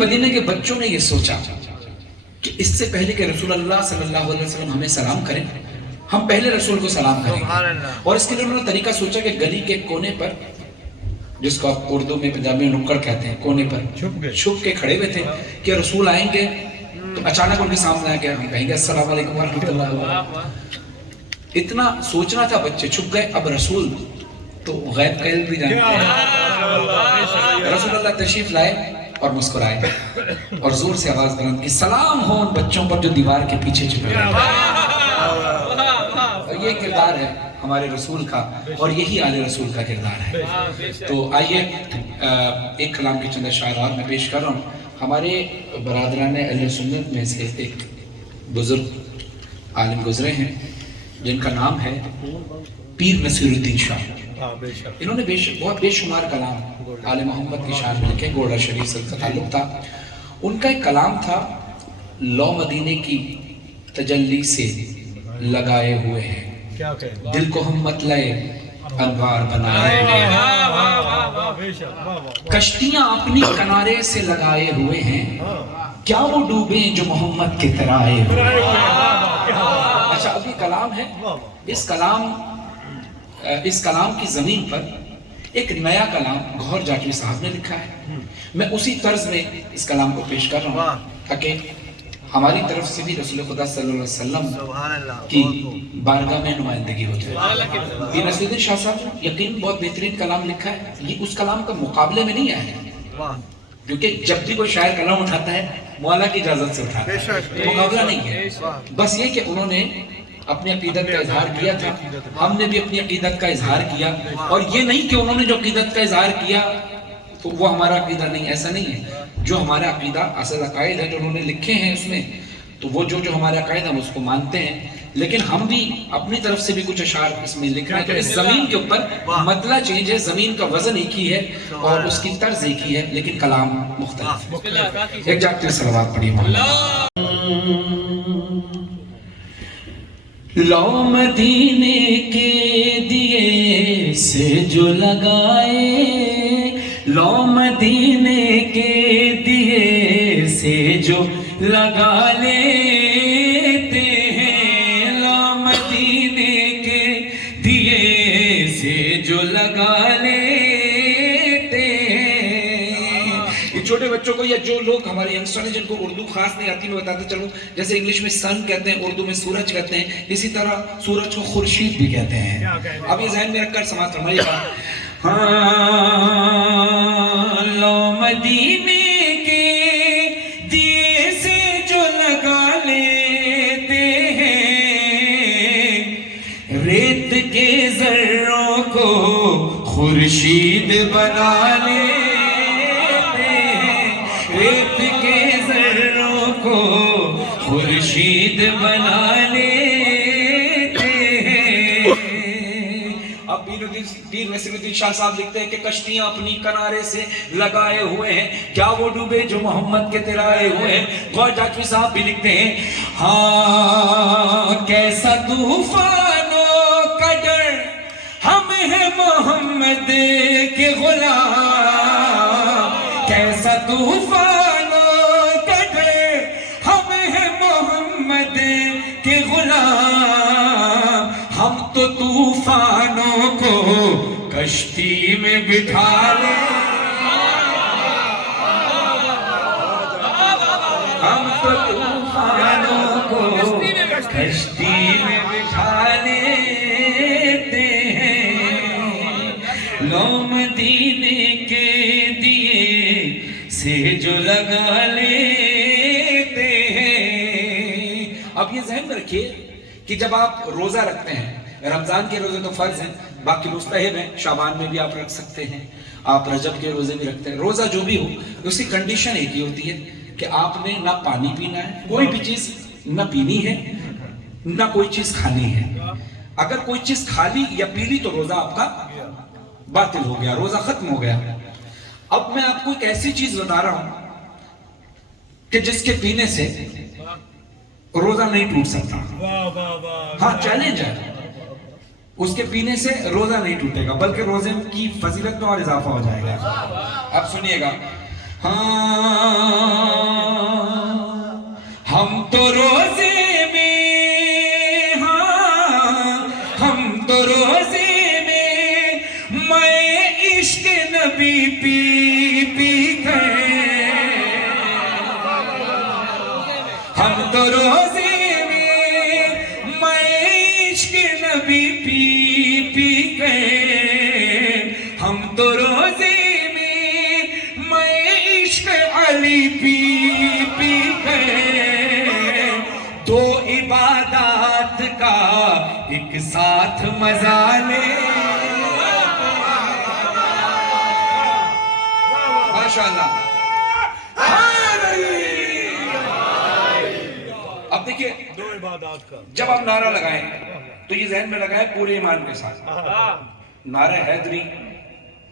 مدینے کے بچوں نے یہ سوچا کہ اس سے پہلے کہ رسول اللہ صلی اللہ علیہ وسلم ہمیں سلام کریں، ہم پہلے رسول کو سلام کریں گے. اور اس کے لیے انہوں نے طریقہ سوچا کہ گلی کے کونے پر، جس کو آپ اردو میں پنجابی میں نکڑ کہتے ہیں، کونے پر چھپ کے کھڑے ہوئے تھے کہ رسول آئیں گے تو اچانک ان کے سامنے آ کے ہم کہیں گے السلام علیکم ورحمۃ اللہ وبرکاتہ. اتنا سوچنا تھا، بچے چھپ گئے. اب رسول تو غیب کا علم بھی جانتے ہیں. رسول اللہ تشریف لائے اور مسکرائے اور زور سے آواز بلند کی، سلام ہو ان بچوں پر جو دیوار کے پیچھے چھپے ہوئے. اور یہ کردار ہے ہمارے رسول کا، اور یہی آل رسول کا کردار ہے. تو آئیے ایک کلام کے چند اشعار میں پیش کر رہا ہوں. ہمارے برادران اہل سنت میں سے ایک بزرگ عالم گزرے ہیں جن کا نام ہے پیر نصیر الدین شاہ. انہوں نے بہت بے شمار کلام آل محمد کی شان میں لکھے. گوڑا شریف سے تعلق تھا. ان کا ایک کلام تھا، لو مدینے کی تجلی سے لگائے ہوئے ہیں، دل کو ہم مطلع انوار بنائے ہوئے، کشتیاں اپنی کنارے سے لگائے ہوئے ہیں، کیا وہ ڈوبیں جو محمد کے ترائے ہوئے. اچھا، اب یہ کلام ہے. اس کلام کی زمین پر ایک نیا کلام گوہر جاٹوی صاحب نے لکھا ہے. میں اسی طرز میں اس کلام کو پیش کر رہا ہوں تاکہ ہماری طرف سے بھی رسول خدا صلی اللہ علیہ وسلم کی بارگاہ میں نمائندگی ہو جائے. پیر نصیر الدین شاہ صاحب نے یقین بہت بہترین کلام لکھا ہے. یہ اس کلام کا مقابلے میں نہیں آیا ہے، کیونکہ جب بھی کوئی شاعر کلام اٹھاتا ہے مولا کی اجازت سے اٹھاتا ہے، مقابلہ نہیں ہے. بس یہ کہ انہوں نے اپنی عقیدت کا اظہار کیا تھا، ہم نے بھی اپنی عقیدت کا اظہار کیا. اور یہ نہیں کہ انہوں نے جو عقیدت کا اظہار کیا تو وہ ہمارا عقیدہ نہیں، ایسا نہیں ہے. جو ہمارا عقیدہ اصل عقائد ہے جو انہوں نے لکھے ہیں اس میں، تو وہ جو ہمارے عقائد ہم اس کو مانتے ہیں. لیکن ہم بھی اپنی طرف سے بھی کچھ اشعار اس میں لکھ رہے ہیں. تو اس زمین کے اوپر مطلع چینج ہے، زمین کا وزن ایک ہی ہے اور اس کی طرز ایک ہی ہے، لیکن کلام مختلف ہے. ایک جاتے صلوات پڑھیے. لو مدینے کے دیے سے جو لگائے، لو مدینے کے دیے سے جو لگا لیتے ہیں، لو مدینے کے دیے سے جو لگا لیتے ہیں. یہ چھوٹے بچوں کو یا جو لوگ ہمارے ینگسٹر ہیں جن کو اردو خاص نہیں آتی، میں بتاتے چلوں، جیسے انگلش میں سن کہتے ہیں، اردو میں سورج کہتے ہیں، اسی طرح سورج کو خورشید بھی کہتے ہیں. اب یہ ذہن میں رکھ کر سماعت فرمائیے گا. ہاں، لو مدینے کے دیے سے جو لگا لیتے ہیں، ریت کے ذروں کو خورشید بنا لیتے ہیں، ریت کے ذروں کو خورشید بنا لیتے ہیں. اب پیر نصیر الدین شاہ صاحب لکھتے ہیں کہ کشتیاں اپنی کنارے سے لگائے ہوئے ہیں، کیا وہ ڈوبے جو محمد کے ترائے ہوئے ہیں. گوہر جاٹوی صاحب بھی لکھتے ہیں، ہاں کیسا طوفان و قدر، ہم ہیں محمد کے غلام. کیسا طوفان و قدر، ہم ہیں محمد کے غلام. ہم تو طوفانوں کو کشتی میں بٹھا لیں، ہم تو طوفانوں کو کشتی میں بٹھا لیتے ہیں. لو مدینے کے دیے سے جو لگا لیتے ہیں. اب یہ ذہن میں رکھیے کہ جب آپ روزہ رکھتے ہیں، رمضان کے روزے تو فرض ہیں، باقی مستحب ہیں، شعبان میں بھی آپ رکھ سکتے ہیں، آپ رجب کے روزے بھی رکھتے ہیں. روزہ جو بھی ہو، اس کی کنڈیشن ایک ہی ہوتی ہے کہ آپ نے نہ پانی پینا ہے، کوئی بھی چیز نہ پینی ہے، نہ کوئی چیز کھانی ہے. اگر کوئی چیز کھا لی یا پی لی تو روزہ آپ کا باطل ہو گیا، روزہ ختم ہو گیا. اب میں آپ کو ایک ایسی چیز بتا رہا ہوں کہ جس کے پینے سے روزہ نہیں ٹوٹ سکتا. ہاں چیلنج ہے، اس کے پینے سے روزہ نہیں ٹوٹے گا، بلکہ روزے کی فضیلت میں اور اضافہ ہو جائے گا. اب سنیے گا، ہم تو روزے میں، ہم تو روزے میں میں عشق نبی پی پی گئے، ہم تو روزے میں میں عشق نبی پی پی گئے، ہم تو روزے علی پی پی گئے، دو عبادات کا ایک ساتھ مزہ لے۔ ماشاءاللہ۔ اب دیکھیے دو عبادات کا جب آپ نعرہ لگائیں تو یہ ذہن میں لگائیں پورے ایمان کے ساتھ، نعرہ حیدری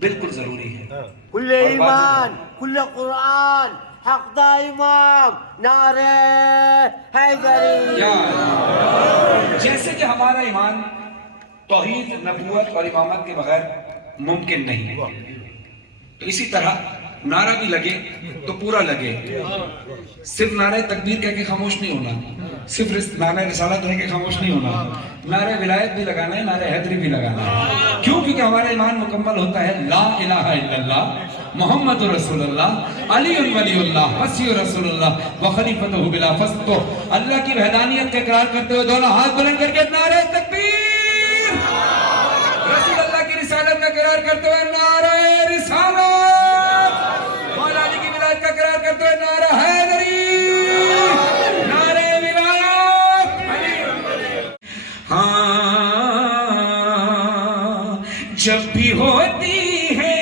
بالکل ضروری ہے۔ کل ایمان، کل قرآن، حق دا امام، نعرہ حیدری۔ جیسے کہ ہمارا ایمان توحید، نبوت اور امامت کے بغیر ممکن نہیں ہے، تو اسی طرح نعرہ بھی لگے تو پورا لگے، صرف نعرہ تکبیر کہہ کے خاموش نہیں ہونا، صرف نعرہ رسالت کہہ کے خاموش نہیں ہونا، نعرہ ولایت بھی لگانا ہے، نعرہ حیدری بھی لگانا ہے۔ کیوں؟ کیونکہ ہمارا ایمان مکمل ہوتا ہے لا الہ الا اللہ محمد رسول اللہ علی ولی اللہ مسیح رسول اللہ وخلیفتہ بلا فسق، تو اللہ کی وحدانیت کا اقرار کرتے ہوئے دونوں ہاتھ بلند کر کے نعرہ تکبیر، رسول اللہ کی رسالت کا اقرار کرتے ہوئے نعرہ رسالت، مولا علی کی ولایت کا اقرار کرتے ہوئے نعرہ حیدری، نعرہ ولایت۔ جب بھی ہوتی ہے،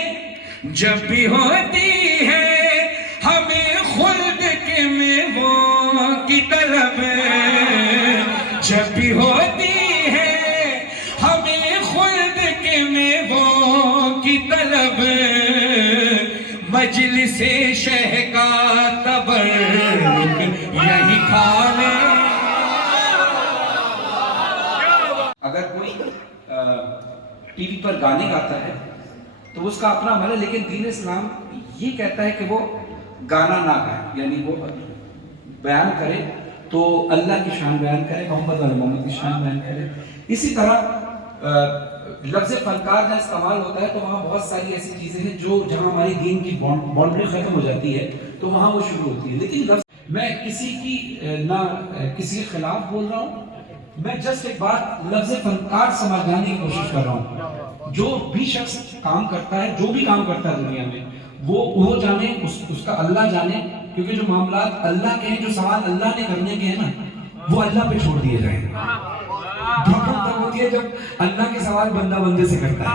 جب بھی ہوتی ہے ہمیں خلد کے میووں کی طلب، جب بھی ہوتی ہے ہمیں خلد کے میووں کی طلب، مجلس شہ کا تبرک یہی کھا لیں۔ اگر کوئی ٹی وی پر گانے گاتا ہے تو اس کا اپنا عمل ہے، لیکن دین اسلام یہ کہتا ہے کہ وہ گانا نہ گائے، یعنی وہ بیان کرے تو اللہ کی شان بیان کرے، محمد علی محمد کی شان بیان کرے۔ اسی طرح لفظ فنکار جہاں استعمال ہوتا ہے تو وہاں بہت ساری ایسی چیزیں ہیں جو جہاں ہماری دین کی باؤنڈری ختم ہو جاتی ہے تو وہاں وہ شروع ہوتی ہے، لیکن لفظ میں کسی کی نہ کسی کے خلاف بول رہا ہوں، میں جسٹ ایک بات لفظ فنکار سمجھانے کی کوشش کر رہا ہوں۔ جو بھی شخص کام کرتا ہے، جو بھی کام کرتا ہے دنیا میں، وہ جانے، اس کا اللہ جانے، کیونکہ جو معاملات اللہ کے ہیں، جو سوال اللہ نے کرنے کے ہیں نا، وہ اللہ پہ چھوڑ دیے جائیں۔ پرابلم تب ہوتی ہے جب اللہ کے سوال بندہ بندے سے کرتا ہے،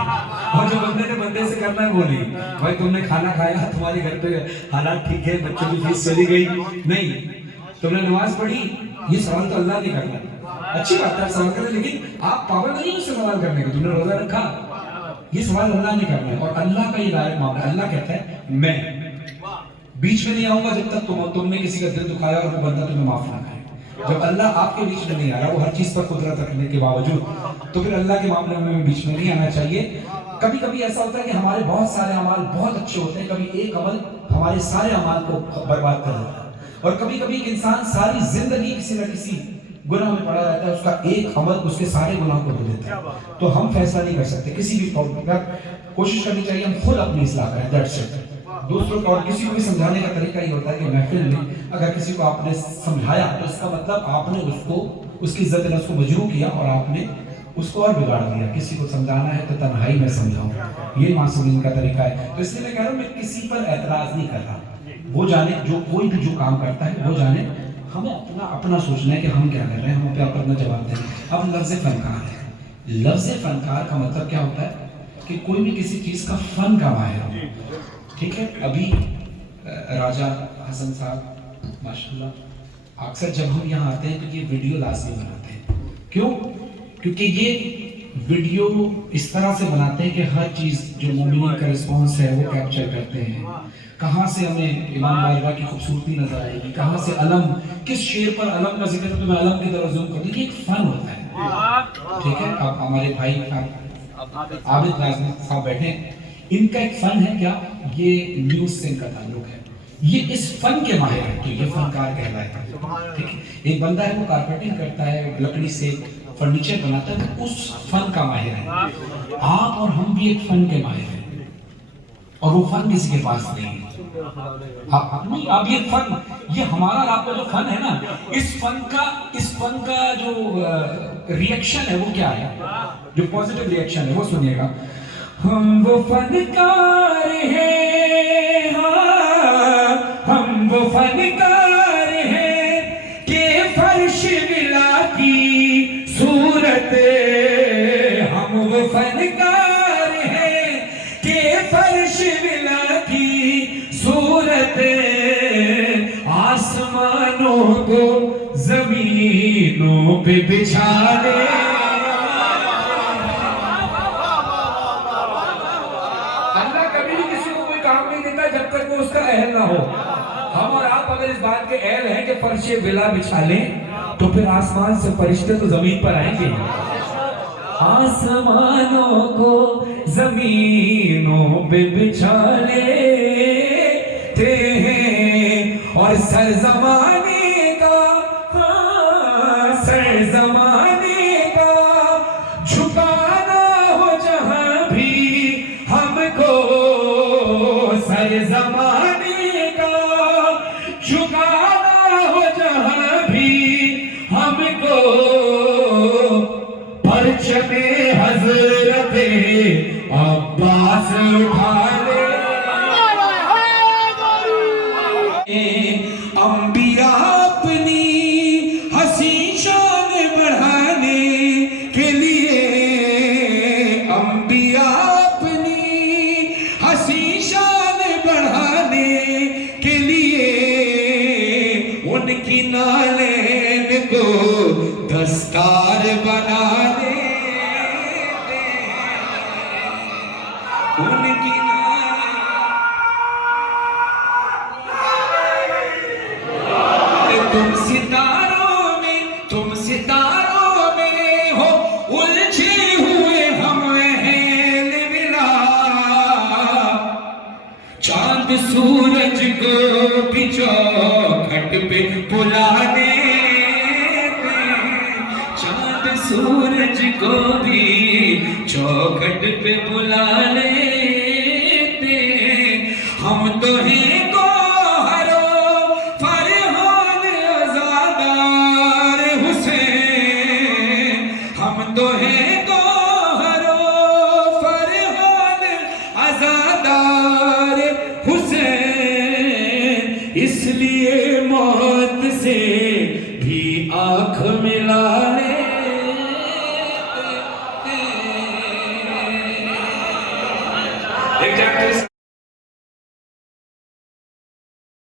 اور جو بندے نے بندے سے کرنا ہے وہ نہیں۔ بھائی تم نے کھانا کھایا، تمہارے گھر پہ حالات ٹھیک ہے، بچوں کی فیس چلی گئی نہیں، تم نے نماز پڑھی، یہ سوال تو اللہ نے کرنا ہے۔ اچھی بات ہے سوال کریں، لیکن آپ پابند نہیں اس سے سوال کرنے کا۔ تم نے روزہ رکھا، یہ سوال اللہ نے کرنا ہے، اور اللہ کا یہ ڈائریکٹ معاملہ ہے۔ اللہ کہتا ہے میں بیچ میں نہیں آؤں گا جب تک تم نے کسی کا دل دکھایا اور وہ بندہ تمہیں معاف نہ کرے۔ جب اللہ آپ کے بیچ میں نہیں آ رہا، وہ ہر چیز پر قدرت رکھنے کے باوجود، تو پھر اللہ کے معاملے میں بیچ میں نہیں آنا چاہیے۔ کبھی کبھی ایسا ہوتا ہے کہ ہمارے بہت سارے اعمال بہت اچھے ہوتے ہیں، کبھی ایک عمل ہمارے سارے اعمال کو برباد کر دیتا ہے، اور کبھی کبھی ایک انسان ساری زندگی کسی نہ کسی گناہ میں پڑا رہتا ہے، اس کا ایک عمل اس کے سارے گناہ کو دھو دیتا ہے۔ تو ہم فیصلہ نہیں کر سکتے کسی بھی ٹاپک پر، کوشش کرنی چاہیے ہم خود اپنی اصلاح کریں، دیٹس اٹ۔ دوسروں کو اور کسی کو بھی سمجھانے کا طریقہ یہ ہوتا ہے کہ محفل میں اگر کسی کو آپ نے سمجھایا تو اس کا مطلب آپ نے اس کی عزت نفس کو مجروح کیا اور آپ نے اس کو اور بگاڑ دیا۔ کسی کو سمجھانا ہے تو تنہائی میں سمجھاؤ، یہ معصومین کا طریقہ ہے۔ تو اس لیے میں کہہ رہا ہوں میں کسی پر اعتراض نہیں کر رہا، وہ جانے جو کوئی بھی جو کام کرتا ہے وہ جانے، ہمیں اپنا سوچنا ہے کہ ہم کیا کر رہے ہیں، ہم اپنا جواب دیں۔ اب لفظ فنکار ہے، لفظ فنکار کا مطلب کیا ہوتا ہے کہ کوئی بھی کسی چیز کا فن کا ماہر ہو، ٹھیک ہے۔ ابھی راجہ حسن صاحب ماشاءاللہ اکثر جب ہم یہاں آتے ہیں تو یہ ویڈیو لازمی بناتے ہیں، کیوں؟ کیونکہ یہ ویڈیو اس طرح سے بناتے ہیں کہ ہر چیز جو مومنین کا رسپانس ہے وہ کیپچر کرتے ہیں، کہاں سے ہمیں امام بارگاہ کی خوبصورتی نظر آئے گی، کہاں سے علم، کس شعر پر علم کا ذکر ہے تو میں علم کی طرف زوم کرتا ہوں، یہ ایک فن ہوتا ہے، ٹھیک ہے۔ اب ہمارے بھائی عابد غازی صاحب بیٹھے ہیں، ان کا ایک فن ہے کیا، یہ نیوز سے ان کا تعلق ہے، یہ اس فن کے ماہر ہیں تو یہ فنکار کہلاتا ہے. ٹھیک ہے. ایک بندہ ہے وہ کارپیٹنگ کرتا ہے, لکڑی سے فرنیچر بناتا ہے, تو اس فن کا ماہر ہے. آپ اور ہم بھی ایک فن کے ماہر ہیں, اور وہ فن کسی کے پاس نہیں ہے. اب یہ فن, یہ ہمارا آپ کا جو فن ہے نا, اس فن کا جو ریئیکشن ہے وہ کیا ہے, جو پوزیٹیو ریئیکشن ہے وہ سنیے گا. ہم وہ فنکار ہیں, ہاں ہم وہ فنکار ہیں کہ فرش ملا کی صورت, ہم وہ فنکار ہیں کہ فرش ملا کی صورت, آسمانوں کو زمینوں پہ بچھا دے. اللہ کبھی بھی کسی کو کوئی کام نہیں دیتا جب تک وہ اس کا اہل نہ ہو. ہم اور آپ اگر اس بات کے اہل ہیں کہ فرش بلا بچھا لیں تو پھر آسمان سے فرشتے تو زمین پر آئیں گے. آسمانوں کو زمینوں پہ بچھا لیتے ہیں, اور سر زمانے کا, ہاں سر زمانے کا جھکانا ہو جہاں بھی ہم کو, سر زمانے کا جھکانا ہو جہاں بھی ہم کو, پرچم حضرت عباس اٹھا لے. انبیاء اپنی حسین شان بڑھانے کے لیے, انبیاء اپنی حسین شان بڑھانے کے لیے ان کی نالین کو دستار بنا دے. ان کی تم ستاروں میں ہو الجھے ہوئے ہم اہل ملا, چاند سورج کو بھی چوکھٹ پہ بلا دیتے, چاند سورج کو بھی چوکھٹ پہ بلا لیتے. ہم تو ہیں تو ہے گوہر و فرحان عزادار حسین, اس لیے موت سے بھی آنکھ ملا لے.